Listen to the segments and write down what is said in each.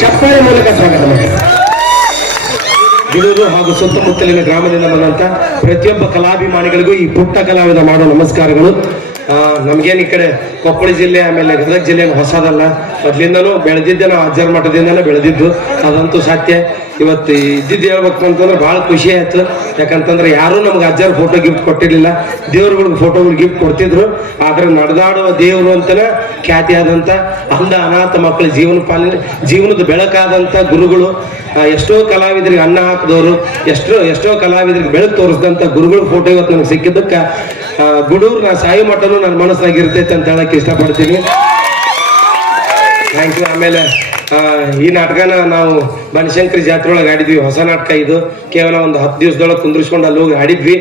ಚಪ್ಪಾಳೆ ಮೂಲಕ ಸ್ವಾಗತ ಮಾಡಿ. ಗಿಡೂರು ಹಾಗೂ ಸುತ್ತಮುತ್ತಲಿನ ಗ್ರಾಮದಿಂದ ಬಂದಂತ ಪ್ರತಿಯೊಬ್ಬ ಕಲಾಭಿಮಾನಿಗಳಿಗೂ ಈ ಪುಟ್ಟ ಕಲಾವಿದ ಮಾಡೋ ನಮಸ್ಕಾರಗಳು. ನಮ್ಗೇನು ಈ ಕಡೆ ಕೊಪ್ಪಳ ಜಿಲ್ಲೆ ಆಮೇಲೆ ಗದಗ ಜಿಲ್ಲೆ ಹೊಸದಲ್ಲ, ಮೊದ್ಲಿಂದನೂ ಬೆಳೆದಿದ್ದೆ, ನಾವು ಅಜ್ಜರ ಮಠದಿಂದನೇ ಬೆಳೆದಿದ್ದು, ಅದಂತೂ ಸತ್ಯ. ಇವತ್ತು ಇದ್ದಿದ್ದು ಹೇಳ್ಬೇಕು ಅಂತಂದ್ರೆ ಭಾಳ ಖುಷಿ ಆಯ್ತು. ಯಾಕಂತಂದ್ರೆ ಯಾರು ನಮ್ಗೆ ಅಜ್ಜರ ಫೋಟೋ ಗಿಫ್ಟ್ ಕೊಟ್ಟಿರ್ಲಿಲ್ಲ, ದೇವ್ರುಗಳಿಗೆ ಫೋಟೋಗಳು ಗಿಫ್ಟ್ ಕೊಡ್ತಿದ್ರು. ಆದ್ರೆ ನಡೆದಾಡುವ ದೇವರು ಅಂತಲೇ ಖ್ಯಾತಿ ಆದಂತ ಅಂಧ ಅನಾಥ ಮಕ್ಕಳ ಜೀವನದ ಬೆಳಕಾದಂತ ಗುರುಗಳು, ಎಷ್ಟೋ ಕಲಾವಿದರಿಗೆ ಅನ್ನ ಹಾಕಿದವರು, ಎಷ್ಟೋ ಕಲಾವಿದರಿಗೆ ಬೆಳಕು ತೋರಿಸಿದಂತ ಗುರುಗಳ ಫೋಟೋ ಇವತ್ತು ನನಗೆ ಸಿಕ್ಕಿದ್ದಕ್ಕೆ ಗುಡೂರು ನಾ ಸಾಯಿ ಮಠನು ನನ್ನ ಮನಸ್ಸಾಗಿರ್ತೈತೆ ಅಂತ ಹೇಳಕ್ಕೆ ಇಷ್ಟಪಡ್ತೀನಿ. Thank you. ಆಮೇಲೆ ಈ ನಾಟಕನ ನಾವು ಬನಶಂಕರಿ ಜಾತ್ರೆ ಒಳಗೆ ಆಡಿದ್ವಿ. ಹೊಸ ನಾಟಕ ಇದು. ಕೇವಲ ಒಂದು 10 ದಿವಸದೊಳಗೆ ಕುಂದ್ರಿಸ್ಕೊಂಡು ಅಲ್ಲಿ ಹೋಗಿ ಆಡಿದ್ವಿ.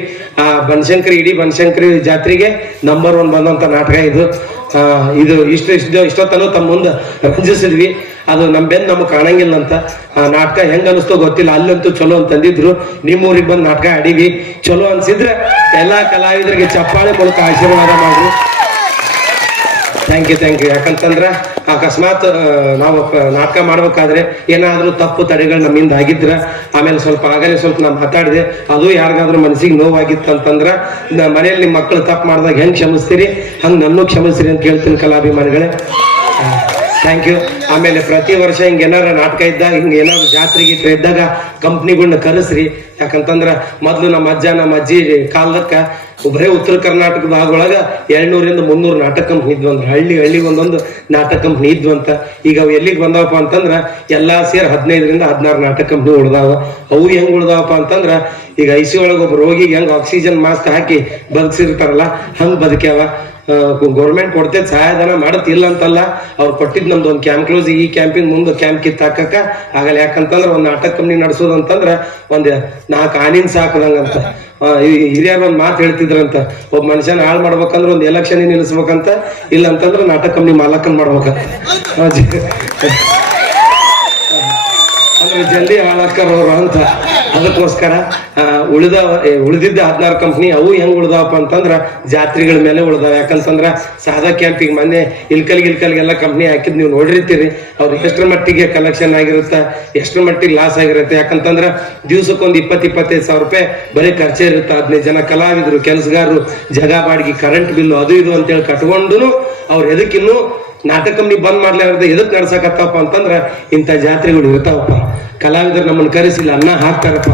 ಇಡೀ ಬನಶಂಕರಿ ಜಾತ್ರೆಗೆ ನಂಬರ್ 1 ಬಂದಂತ ನಾಟಕ ಇದು. ಇದು ಇಷ್ಟೊತ್ತನೂ ತಮ್ಮ ಮುಂದೆ ರಂಜಿಸಿದ್ವಿ. ಅದು ನಮ್ಗೆ ಕಾಣಂಗಿಲ್ಲ ಅಂತ. ನಾಟಕ ಹೆಂಗ ಅನಿಸ್ತೋ ಗೊತ್ತಿಲ್ಲ, ಅಲ್ಲಂತೂ ಚಲೋ ಅಂತಂದಿದ್ರು. ನಿಮ್ಮೂರಿಗೆ ಬಂದು ನಾಟಕ ಆಡಿವಿ, ಚಲೋ ಅನ್ಸಿದ್ರೆ ಎಲ್ಲಾ ಕಲಾವಿದರಿಗೆ ಚಪ್ಪಾಳೆ ಮೂಲಕ ಆಶೀರ್ವಾದ ಮಾಡ್ರಿ. Thank you. ಯಾಕಂತಂದ್ರೆ ಅಕಸ್ಮಾತ್ ನಾವು ನಾಟಕ ಮಾಡ್ಬೇಕಾದ್ರೆ ಏನಾದ್ರೂ ತಪ್ಪು ತಡೆಗಳು ನಮ್ಮಿಂದ ಆಗಿದ್ರ, ಆಮೇಲೆ ಆಗಲೇ ಸ್ವಲ್ಪ ನಾ ಮಾತಾಡಿದೆ, ಅದು ಯಾರಿಗಾದ್ರೂ ಮನಸ್ಸಿಗೆ ನೋವಾಗಿತ್ತು ಅಂತಂದ್ರ ಮನೆಯಲ್ಲಿ ನಿಮ್ಮ ಮಕ್ಕಳು ತಪ್ಪು ಮಾಡಿದಾಗ ಹೆಂಗ್ ಕ್ಷಮಿಸ್ತೀರಿ ಹಂಗೆ ನನ್ನೂ ಕ್ಷಮಿಸ್ತೀರಿ ಅಂತ ಕೇಳ್ತೀನಿ ಕಲಾಭಿಮಾನಿಗಳೇ. Thank you. ಆಮೇಲೆ ಪ್ರತಿ ವರ್ಷ ಹಿಂಗೇನಾರ ನಾಟಕ ಇದ್ದಾಗ, ಹಿಂಗೇನಾದ್ರು ಜಾತ್ರೆಗೆ ಇದ್ದಾಗ ಕಂಪ್ನಿಗಳನ್ನ ಕರೆಸ್ರಿ. ಯಾಕಂತಂದ್ರ ಮೊದ್ಲು ನಮ್ಮ ಅಜ್ಜ ನಮ್ಮ ಅಜ್ಜಿ ಕಾಲದಕ್ಕ ಬರೇ ಉತ್ತರ ಕರ್ನಾಟಕ ಭಾಗದೊಳಗ 200ರಿಂದ 300 ನಾಟಕ ಕಂಪ್ನಿ ಇದ್ವು. ಅಂದ್ರೆ ಹಳ್ಳಿ ಒಂದೊಂದು ನಾಟಕ ಕಂಪ್ನಿ ಇದ್ವು ಅಂತ. ಈಗ ಅವು ಎಲ್ಲಿಗೆ ಬಂದವಪ್ಪ ಅಂತಂದ್ರ ಎಲ್ಲಾ ಸೇರಿ 15ರಿಂದ 16 ನಾಟಕ ಕಂಪ್ನಿ ಉಳ್ದಾವ. ಅವು ಹೆಂಗ್ ಉಳ್ದಾವಪ್ಪ ಅಂತಂದ್ರ, ಈಗ ICU ಒಳಗೆ ಒಬ್ಬ ರೋಗಿಗೆ ಹೆಂಗ್ ಆಕ್ಸಿಜನ್ ಮಾಸ್ಕ್ ಹಾಕಿ ಬದುಕಿಸಿರ್ತಾರಲ್ಲ ಹಂಗ್ ಬದುಕ್ಯಾವ. ಗೌರ್ಮೆಂಟ್ ಕೊಡ್ತೈತಿ, ಸಹಾಯಧನ ಮಾಡತ್ತಿಲ್ಲ ಅಂತಲ್ಲ, ಅವ್ರು ಕೊಟ್ಟಿದ್ ನಮ್ದು ಒಂದು ಕ್ಯಾಂಪ್ ಕ್ಲೋಸ್. ಈ ಕ್ಯಾಂಪಿಂಗ್ ಮುಂದೆ ಕ್ಯಾಂಪ್ ಕಿತ್ತಾಕಕ್ಕ ಆಗಲ್ಲ. ಯಾಕಂತಂದ್ರ ಒಂದ್ ನಾಟಕ ಕಂಪ್ನಿ ನಡೆಸೋದು ಅಂತಂದ್ರ ಒಂದ್ 4 ಆನಿನ್ ಸಾಕದಂಗಂತ. ಹಿರಿಯರು ಒಂದ್ ಮಾತು ಹೇಳ್ತಿದ್ರಂತ, ಒಬ್ಬ ಮನುಷ್ಯನ ಹಾಳು ಮಾಡ್ಬೇಕಂದ್ರ ಒಂದ್ ಎಲೆಕ್ಷನ್ ನಿಲ್ಲಿಸ್ಬೇಕಂತ, ಇಲ್ಲ ಅಂತಂದ್ರ ನಾಟಕ ಕಂಪ್ನಿ ಮಾಲಕನ್ ಮಾಡ್ಬೇಕಂತ. ಅಂದ್ರೆ ಜಲ್ದಿ ಹಾಳಾಕರೋರು ಅಂತ. ಅದಕ್ಕೋಸ್ಕರ ಉಳಿದಿದ್ದ 16 ಕಂಪ್ನಿ ಅವು ಹೆಂಗ್ ಉಳ್ದಾವಪ್ಪ ಅಂತಂದ್ರ ಜಾತ್ರೆಗಳ ಮೇಲೆ ಉಳ್ದಾವ. ಯಾಕಂತಂದ್ರ ಸಾದಾ ಕ್ಯಾಂಪಿಗೆ ಮೊನ್ನೆ ಇಲ್ಕಲ್ಗೆಲ್ಲ ಕಂಪ್ನಿ ಹಾಕಿದ್ ನೀವು ನೋಡಿರ್ತೀರಿ. ಅವ್ರು ಎಷ್ಟರ ಮಟ್ಟಿಗೆ ಕಲೆಕ್ಷನ್ ಆಗಿರುತ್ತೆ, ಎಷ್ಟರ ಮಟ್ಟಿಗೆ ಲಾಸ್ ಆಗಿರುತ್ತೆ. ಯಾಕಂತಂದ್ರ ದಿವ್ಸಕ್ಕೊಂದು 20-25 ಸಾವಿರ ರೂಪಾಯಿ ಬರೀ ಖರ್ಚೆ ಇರುತ್ತೆ. 15 ಜನ ಕಲಾವಿದ್ರು, ಕೆಲಸಗಾರರು, ಜಗ ಬಾಡಿಗೆ, ಕರೆಂಟ್ ಬಿಲ್ಲು, ಅದು ಇದು ಅಂತೇಳಿ ಕಟ್ಕೊಂಡು ಅವ್ರು ಎದಕ್ಕಿನ್ನೂ ನಾಟಕ ಕಂಪ್ನಿ ಬಂದ್ ಮಾಡ್ಲಾರ್ದ ಎದಕ್ ನಡ್ಸಕತ್ತಪ್ಪ ಅಂತಂದ್ರ ಇಂಥ ಜಾತ್ರೆಗಳು ಇರ್ತಾವಪ್ಪ. ಕಲಾವಿದರು ನಮ್ಮನ್ನ ಕರೆಸಿಲ್ಲ ಅನ್ನ ಹಾಕ್ತಾರಪ್ಪ.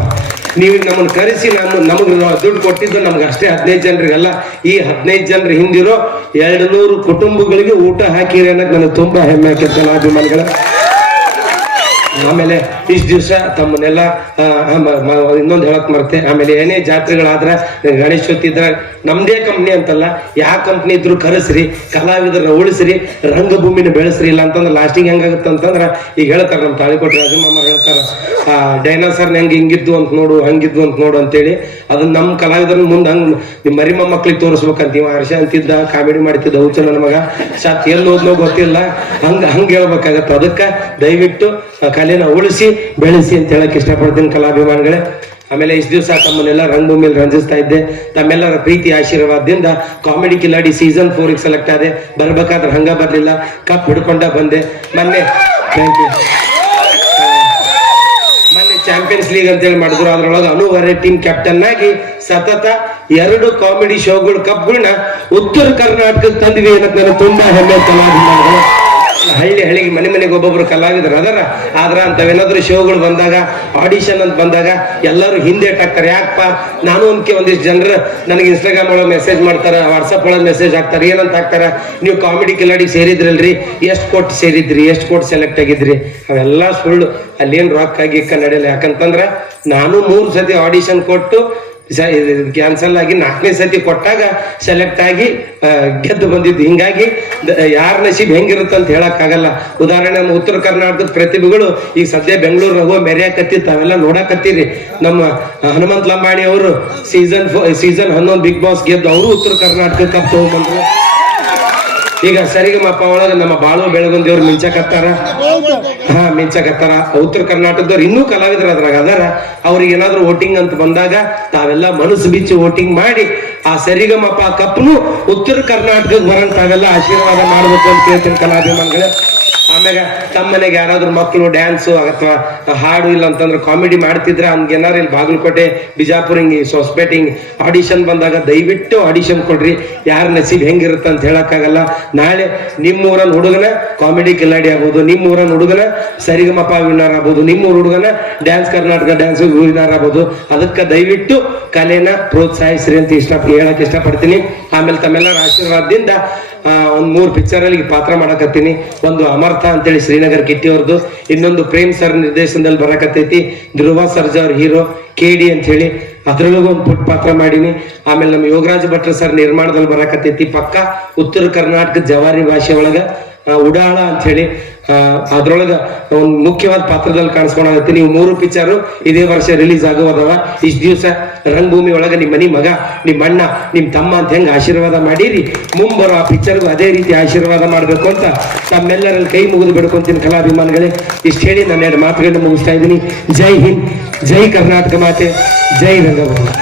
ನೀವು ನಮ್ಮನ್ನ ಕರೆಸಿ ನಮಗೆ ದುಡ್ಡು ಕೊಟ್ಟಿದ್ದು ನಮ್ಗೆ ಅಷ್ಟೇ 15 ಜನರಿಗಲ್ಲ, ಈ 15 ಜನರ ಹಿಂದಿರೋ 200 ಕುಟುಂಬಗಳಿಗೆ ಊಟ ಹಾಕಿರಿ ಅನ್ನೋದು ನನಗೆ ತುಂಬಾ ಹೆಮ್ಮೆ ಆಕೈತೆ ಅಭಿಮಾನಿಗಳ. ಆಮೇಲೆ ಇಷ್ಟು ದಿವಸ ತಮ್ಮನ್ನೆಲ್ಲ ಇನ್ನೊಂದು ಹೇಳಕ್ ಮರ್ತೆ. ಆಮೇಲೆ ಏನೇ ಜಾತ್ರೆಗಳಾದ್ರ ಗಣೇಶ್ ಚೌತಿ ಇದ್ರ ನಮ್ದೇ ಕಂಪ್ನಿ ಅಂತಲ್ಲ, ಯಾವ ಕಂಪ್ನಿ ಇದ್ರು ಕರೆಸ್ರಿ, ಕಲಾವಿದರನ್ನ ಉಳಿಸ್ರಿ, ರಂಗಭೂಮಿನ ಬೆಳೆಸ್ರಿ. ಇಲ್ಲ ಅಂತಂದ್ರೆ ಲಾಸ್ಟಿಂಗ್ ಹೆಂಗಾಗುತ್ತೆ ಅಂತಂದ್ರ ಈಗ ಹೇಳ್ತಾರ ನಮ್ಮ ತಾಳಿಕೋಟೆ ರಾಜಮ್ಮ ಹೇಳ್ತಾರ, ಡೈನಾಸರ್ನ ಹೆಂಗ್ ಹಿಂಗಿದ್ದು ಅಂತ ನೋಡು, ಹಂಗಿದ್ದು ಅಂತ ನೋಡು ಅಂತೇಳಿ. ಅದನ್ನ ನಮ್ಮ ಕಲಾವಿದರ ಮುಂದೆ ಹಂಗ್ ನಿಮ್ ಮರಿ ಮೊಮ್ಮಕ್ಳಿಗೆ ತೋರಿಸ್ಬೇಕಂತ. ಇವ ಹರ್ಷ ಅಂತಿದ್ದ, ಕಾಮಿಡಿ ಮಾಡ್ತಿದ್ದ, ಹುಚ್ಚ ನನ್ನ ಮಗ ಸಾತ್ ಎಲ್ಲಿ ಓದ್ನೋ ಗೊತ್ತಿಲ್ಲ, ಹಂಗ್ ಹೇಳ್ಬೇಕಾಗತ್ತ. ಅದಕ್ಕ ದಯವಿಟ್ಟು ಕಲೆನ ಉಳಿಸಿ ಬೆಳೆಸಿ ಅಂತ ಹೇಳಕ್ ಇಷ್ಟಪಡ್ತೀನಿ ಕಲಾಭಿಮಾನಿಗಳೇ. ಆಮೇಲೆ ಇಷ್ಟು ದಿವಸ ತಮ್ಮನ್ನೆಲ್ಲ ರಂಗಭೂಮಿಯಲ್ಲಿ ರಂಜಿಸ್ತಾ ಇದ್ದೆ. ತಮ್ಮೆಲ್ಲರ ಪ್ರೀತಿ ಆಶೀರ್ವಾದದಿಂದ ಕಾಮಿಡಿ ಕಿಲಾಡಿ ಸೀಸನ್ 4 ಸೆಲೆಕ್ಟ್ ಆದೆ. ಬರ್ಬೇಕಾದ್ರೆ ಹಂಗ ಬರ್ಲಿಲ್ಲ, ಕಪ್ ಹಿಡ್ಕೊಂಡ ಬಂದೆ. ಮೊನ್ನೆ ಚಾಂಪಿಯನ್ಸ್ ಲೀಗ್ ಅಂತೇಳಿ ಮಾಡಿದ್ರು, ಅದ್ರೊಳಗೆ ಅನುವರೆ ಟೀಮ್ ಕ್ಯಾಪ್ಟನ್ ಆಗಿ ಸತತ 2 ಕಾಮಿಡಿ ಶೋಗಳು ಕಪ್ಗಳನ್ನ ಉತ್ತರ ಕರ್ನಾಟಕಕ್ಕೆ ತಂದಿವಿ ಅನ್ನೋದು ನನಗೆ ತುಂಬಾ ಹೆಮ್ಮೆ. ಕಲಾಭಿಮಾನಿಗಳು ಹಳ್ಳಿಗೆ ಮನೆಗೆ ಒಬ್ಬೊಬ್ರು ಕಲಾವಿದರು ಅದರ ಆದ್ರ ಅಂತವೇನಾದ್ರೂ ಶೋಗಳು ಬಂದಾಗ, ಆಡಿಷನ್ ಅಂತ ಬಂದಾಗ ಎಲ್ಲರೂ ಹಿಂದೇಟಾಕ್ತಾರೆ. ಯಾಕಪ್ಪ, ನಾನು ಒಂದಿಷ್ಟು ಜನರು ನನಗೆ ಇನ್ಸ್ಟಾಗ್ರಾಮ್ ಒಳಗೆ ಮೆಸೇಜ್ ಮಾಡ್ತಾರ, ವಾಟ್ಸಪ್ ಒಳಗೆ ಮೆಸೇಜ್ ಹಾಕ್ತಾರೆ. ಏನಂತ ಹಾಕ್ತಾರ, ನೀವು ಕಾಮಿಡಿ ಕಿಲಾಡಿಗೆ ಸೇರಿದ್ರಲ್ರಿ, ಎಷ್ಟು ಕೋಟಿ ಸೇರಿದ್ರಿ, ಎಷ್ಟು ಕೋಟಿ ಸೆಲೆಕ್ಟ್ ಆಗಿದ್ರಿ. ಅವೆಲ್ಲ ಸುಳ್ಳು. ಅಲ್ಲೇನು ರೊಕ್ಕ ಗಿಕ್ಕ ನಡೆಯಲ್ಲ. ಯಾಕಂತಂದ್ರ ನಾನು 3 ಸತಿ ಆಡಿಷನ್ ಕೊಟ್ಟು ಕ್ಯಾನ್ಸಲ್ ಆಗಿ 4ನೇ ಸತಿ ಕೊಟ್ಟಾಗ ಸೆಲೆಕ್ಟ್ ಆಗಿ ಗೆದ್ದು ಬಂದಿದ್ದು. ಹಿಂಗಾಗಿ ಯಾರ ನಸೀಬ್ ಹೆಂಗಿರುತ್ತೆ ಅಂತ ಹೇಳಕ್ ಆಗಲ್ಲ. ಉದಾಹರಣೆ ನಮ್ಮ ಉತ್ತರ ಕರ್ನಾಟಕದ ಪ್ರತಿಭೆಗಳು ಈಗ ಸದ್ಯ ಬೆಂಗಳೂರಾಗ ಮೆರೆಯಕತ್ತಿತ್ತು, ತಾವೆಲ್ಲ ನೋಡಕತ್ತೀರಿ. ನಮ್ಮ ಹನುಮಂತ ಲಂಬಾಣಿ ಅವರು ಸೀಸನ್ 11 ಬಿಗ್ ಬಾಸ್ ಗೆದ್ದು ಅವರು ಉತ್ತರ ಕರ್ನಾಟಕ ಕಪ್ ತಗೊಂಡ್ಬಂದ್ರು. ಈಗ ಸರಿಗಮಪ್ಪ ಒಳಗ ನಮ್ಮ ಬಾಳು ಬೆಳಗುಂದಿಯವ್ರು ಮಿಂಚಕತ್ತಾರ. ಉತ್ತರ ಕರ್ನಾಟಕದವ್ರು ಇನ್ನೂ ಕಲಾವಿದ್ರ ಅದ್ರಾಗ ಅದಾರ. ಅವ್ರಿಗೆ ಏನಾದ್ರು ವೋಟಿಂಗ್ ಅಂತ ಬಂದಾಗ ತಾವೆಲ್ಲ ಮನಸ್ಸು ಬಿಚ್ಚಿ ವೋಟಿಂಗ್ ಮಾಡಿ ಆ ಸರಿಗಮಪ್ಪ ಕಪ್ನು ಉತ್ತರ ಕರ್ನಾಟಕಕ್ಕೆ ಬರಂತ ತಾವೆಲ್ಲ ಆಶೀರ್ವಾದ ಮಾಡ್ಬೇಕು ಅಂತ ಕೇಳ್ತೀನಿ ಕಲಾಭಿಮಾನಿಗಳೇ. ಆಮ್ಯಾಗ ತಮ್ಮ ಮನೆಗೆ ಯಾರಾದ್ರೂ ಮಕ್ಕಳು ಡ್ಯಾನ್ಸು ಅಥವಾ ಹಾಡು ಇಲ್ಲ ಅಂತಂದ್ರೆ ಕಾಮಿಡಿ ಮಾಡ್ತಿದ್ರೆ ಹಂಗೇನಾರು ಇಲ್ಲಿ ಬಾಗಲಕೋಟೆ, ಬಿಜಾಪುರ, ಹಿಂಗೆ ಹೊಸಪೇಟೆ ಹಿಂಗೆ ಆಡಿಷನ್ ಬಂದಾಗ ದಯವಿಟ್ಟು ಆಡಿಷನ್ ಕೊಡ್ರಿ. ಯಾರ ನಸೀಬ್ ಹೆಂಗಿರುತ್ತೆ ಅಂತ ಹೇಳಕ್ಕಾಗಲ್ಲ. ನಾಳೆ ನಿಮ್ಮೂರನ್ನ ಹುಡುಗನ ಕಾಮಿಡಿ ಕಿಲಾಡಿ ಆಗ್ಬೋದು, ನಿಮ್ಮೂರನ್ನ ಹುಡುಗನ ಸರಿಗಮಪ ವಿನ್ನರ್ ಆಗ್ಬೋದು, ನಿಮ್ಮೂರ ಹುಡುಗನ ಡ್ಯಾನ್ಸ್ ಕರ್ನಾಟಕ ಡ್ಯಾನ್ಸ್ ವಿನ್ನರ್ ಆಗ್ಬೋದು. ಅದಕ್ಕೆ ದಯವಿಟ್ಟು ಕಲೆನ ಪ್ರೋತ್ಸಾಹಿಸ್ರಿ ಅಂತ ಹೇಳಕ್ ಇಷ್ಟಪಡ್ತೀನಿ. ಆಮೇಲೆ ತಮ್ಮೆಲ್ಲರ ಆಶೀರ್ವಾದದಿಂದ ಒಂದ್ 3 ಪಿಕ್ಚರ್ ಅಲ್ಲಿ ಪಾತ್ರ ಮಾಡಕತ್ತೀನಿ. ಒಂದು ಅಮರ್ಥ ಅಂತೇಳಿ ಶ್ರೀನಗರ್ ಕಿಟ್ಟಿ ಅವ್ರದ್ದು, ಇನ್ನೊಂದು ಪ್ರೇಮ್ ಸರ್ ನಿರ್ದೇಶನದಲ್ಲಿ ಬರಕತ್ತೈತಿ, ಧ್ರುವ ಸರ್ಜಾ ಅವ್ರ ಹೀರೋ KD ಅಂತ ಹೇಳಿ, ಅದ್ರೊಳಗೂ ಒಂದು ಪುಟ್ಟ ಪಾತ್ರ ಮಾಡೀನಿ. ಆಮೇಲೆ ನಮ್ಮ ಯೋಗರಾಜ್ ಭಟ್ರ ಸರ್ ನಿರ್ಮಾಣದಲ್ಲಿ ಬರಕತ್ತೈತಿ ಪಕ್ಕ ಉತ್ತರ ಕರ್ನಾಟಕ ಜವಾರಿ ಭಾಷೆ ಒಳಗ ಉಡಾಳ ಅಂತ ಹೇಳಿ, ಅದ್ರೊಳಗ ಒಂದು ಮುಖ್ಯವಾದ ಪಾತ್ರದಲ್ಲಿ ಕಾಣಿಸ್ಕೊಂಡಾಗತ್ತೆ. ನೀವು 3 ಪಿಕ್ಚರ್ ಇದೇ ವರ್ಷ ರಿಲೀಸ್ ಆಗೋದವ. ಇಷ್ಟು ದಿವಸ ರಂಗಭೂಮಿ ಒಳಗ ನಿಮ್ಮ ಮನಿ ಮಗ, ನಿಮ್ಮ ಅಣ್ಣ, ನಿಮ್ ತಮ್ಮ ಅಂತ ಹೆಂಗ್ ಆಶೀರ್ವಾದ ಮಾಡಿರಿ, ಮುಂಬರೋ ಆ ಪಿಕ್ಚರ್ಗೂ ಅದೇ ರೀತಿ ಆಶೀರ್ವಾದ ಮಾಡ್ಬೇಕು ಅಂತ ತಮ್ಮೆಲ್ಲರಲ್ಲಿ ಕೈ ಮುಗಿದು ಬಿಡ್ಕೊಂತೀನಿ ಕಲಾಭಿಮಾನಿಗಳೇ. ಇಷ್ಟು ಹೇಳಿ ನನ್ನ 2 ಮಾತುಗಳನ್ನ ಮುಗಿಸ್ತಾ ಇದ್ದೀನಿ. ಜೈ ಹಿಂದ್, ಜೈ ಕರ್ನಾಟಕ ಮಾತೆ, ಜೈ ರಂಗಭೂಮಿ.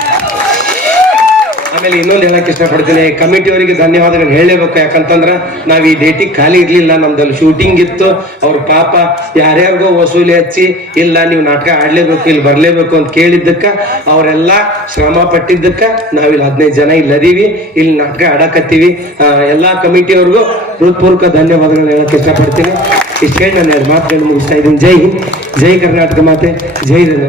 ಆಮೇಲೆ ಇನ್ನೊಂದು ಹೇಳಕ್ ಇಷ್ಟಪಡ್ತೀನಿ, ಕಮಿಟಿಯವರಿಗೆ ಧನ್ಯವಾದಗಳು ಹೇಳಲೇಬೇಕು. ಯಾಕಂತಂದ್ರ ನಾವ್ ಈ ಡೇಟಿಗೆ ಖಾಲಿ ಇರ್ಲಿಲ್ಲ, ನಮ್ದಲ್ಲಿ ಶೂಟಿಂಗ್ ಇತ್ತು. ಅವ್ರ ಪಾಪ ಯಾರ್ಯಾರಿಗೋ ವಸೂಲಿ ಹಚ್ಚಿ ಇಲ್ಲ ನೀವು ನಾಟಕ ಆಡ್ಲೇಬೇಕು, ಇಲ್ಲಿ ಬರ್ಲೇಬೇಕು ಅಂತ ಕೇಳಿದ್ದಕ್ಕ ಅವರೆಲ್ಲ ಶ್ರಮ ಪಟ್ಟಿದ್ದಕ್ಕ ನಾವಿಲ್ಲಿ 15 ಜನ ಇಲ್ಲದೀವಿ, ಇಲ್ಲಿ ನಾಟಕ ಆಡಕತ್ತೀವಿ. ಎಲ್ಲಾ ಕಮಿಟಿಯವ್ರಿಗೂ ಹೃತ್ಪೂರ್ವಕ ಧನ್ಯವಾದಗಳನ್ನ ಹೇಳಕ್ ಇಷ್ಟಪಡ್ತೀನಿ. ಇಷ್ಟು ಹೇಳಿ ನಾನು 2 ಮಾತುಗಳನ್ನು ಮುಗಿಸ್ತಾ ಇದ್ದೀನಿ. ಜೈ ಹಿಂದ್, ಜೈ ಕರ್ನಾಟಕ ಮಾತೆ, ಜೈ ರಂಗ.